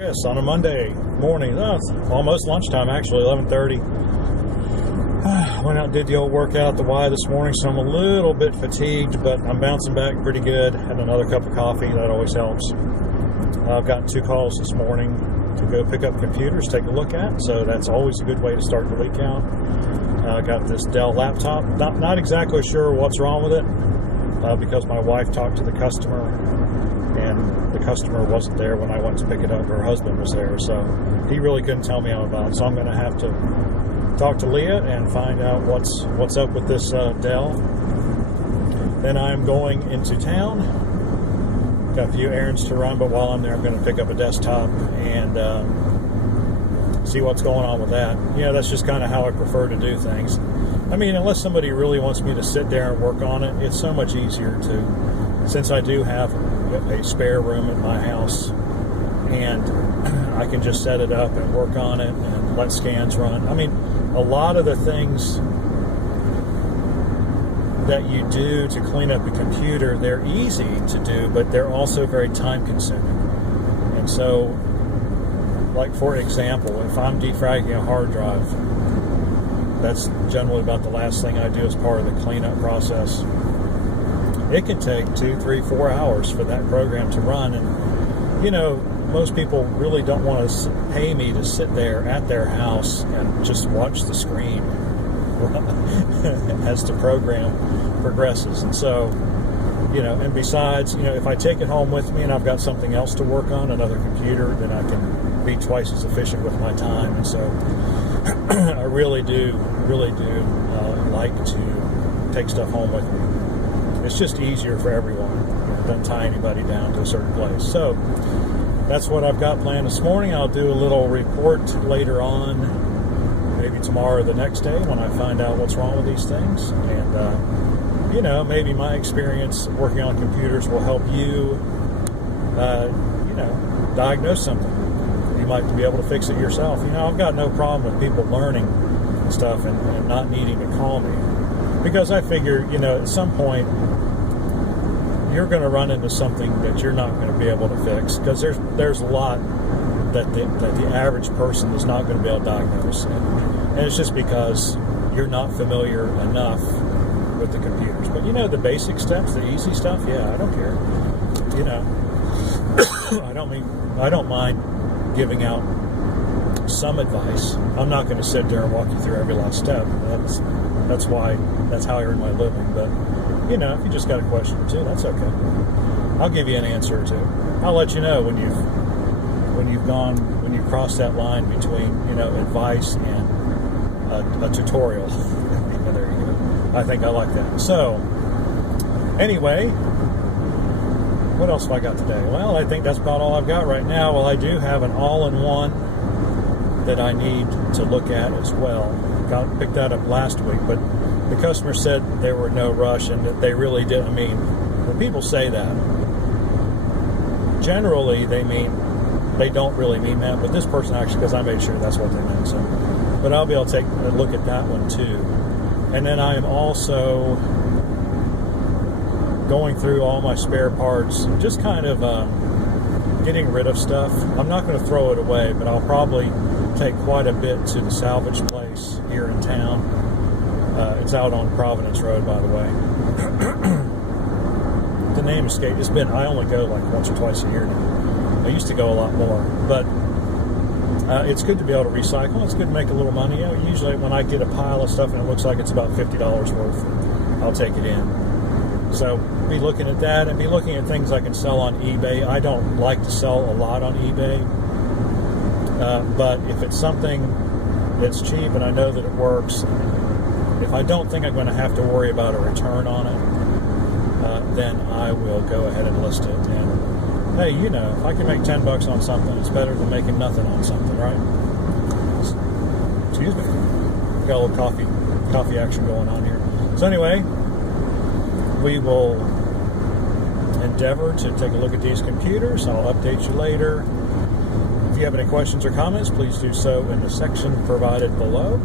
Yes, on a Monday morning, it's almost lunchtime actually, 11:30. Went out and did the old workout at the Y this morning, so I'm a little bit fatigued, but I'm bouncing back pretty good. Had another cup of coffee, that always helps. I've gotten 2 calls this morning to go pick up computers, take a look at, so that's always a good way to start the week out. I got this Dell laptop, not exactly sure what's wrong with it, because my wife talked to the customer, and the customer wasn't there when I went to pick it up. Her husband was there, so he really couldn't tell me all about it. So I'm going to have to talk to Leah and find out what's up with this Dell. Then I'm going into town. Got a few errands to run, but while I'm there, I'm going to pick up a desktop and see what's going on with that. That's just kind of how I prefer to do things. I mean, unless somebody really wants me to sit there and work on it, it's so much easier to, since I do have a spare room at my house, and I can just set it up and work on it and let scans run. I mean, a lot of the things that you do to clean up a computer, they're easy to do, but they're also very time consuming. And so, like for example, if I'm defragging a hard drive, that's generally about the last thing I do as part of the cleanup process. It can take 2, 3, 4 hours for that program to run, and most people really don't want to pay me to sit there at their house and just watch the screen as the program progresses. And so, and besides, if I take it home with me and I've got something else to work on, another computer, then I can be twice as efficient with my time. And so I really do like to take stuff home with me. It's just easier for everyone. It doesn't tie anybody down to a certain place. So that's what I've got planned this morning. I'll do a little report later on, maybe tomorrow or the next day when I find out what's wrong with these things. And, maybe my experience working on computers will help you, diagnose something. You might be able to fix it yourself. I've got no problem with people learning stuff and not needing to call me. Because I figure, at some point, you're going to run into something that you're not going to be able to fix, because there's a lot that the average person is not going to be able to diagnose. And it's just because you're not familiar enough with the computers. But the basic steps, the easy stuff, yeah, I don't care. I don't mind giving out some advice. I'm not going to sit there and walk you through every last step. That's how I earn my living. But if you just got a question or two, that's okay. I'll give you an answer or two. I'll let you know when you've crossed that line between advice and a tutorial. There you go. I think I like that. So anyway, what else have I got today? Well, I think that's about all I've got right now. Well, I do have an all-in-one that I need to look at as well. Picked that up last week, but the customer said there were no rush and that they really did. I mean, when people say that, generally they don't really mean that, but this person actually, because I made sure that's what they meant. So, but I'll be able to take a look at that one too. And then I am also going through all my spare parts, just kind of getting rid of stuff. I'm not going to throw it away, but I'll probably take quite a bit to the salvage place here in town. It's out on Providence Road, by the way. The name escaped. I only go like once or twice a year now. I used to go a lot more, but it's good to be able to recycle. It's good to make a little money. Usually when I get a pile of stuff and it looks like it's about $50 worth, I'll take it in. So be looking at that and be looking at things I can sell on eBay. I don't like to sell a lot on eBay, but if it's something that's cheap and I know that it works, if I don't think I'm going to have to worry about a return on it, then I will go ahead and list it. And hey, if I can make $10 on something, it's better than making nothing on something, right? Excuse me. Got a little coffee action going on here. So anyway, we will endeavor to take a look at these computers. I'll update you later. If you have any questions or comments, please do so in the section provided below.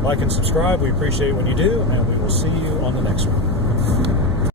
Like and subscribe. We appreciate it when you do, and we will see you on the next one.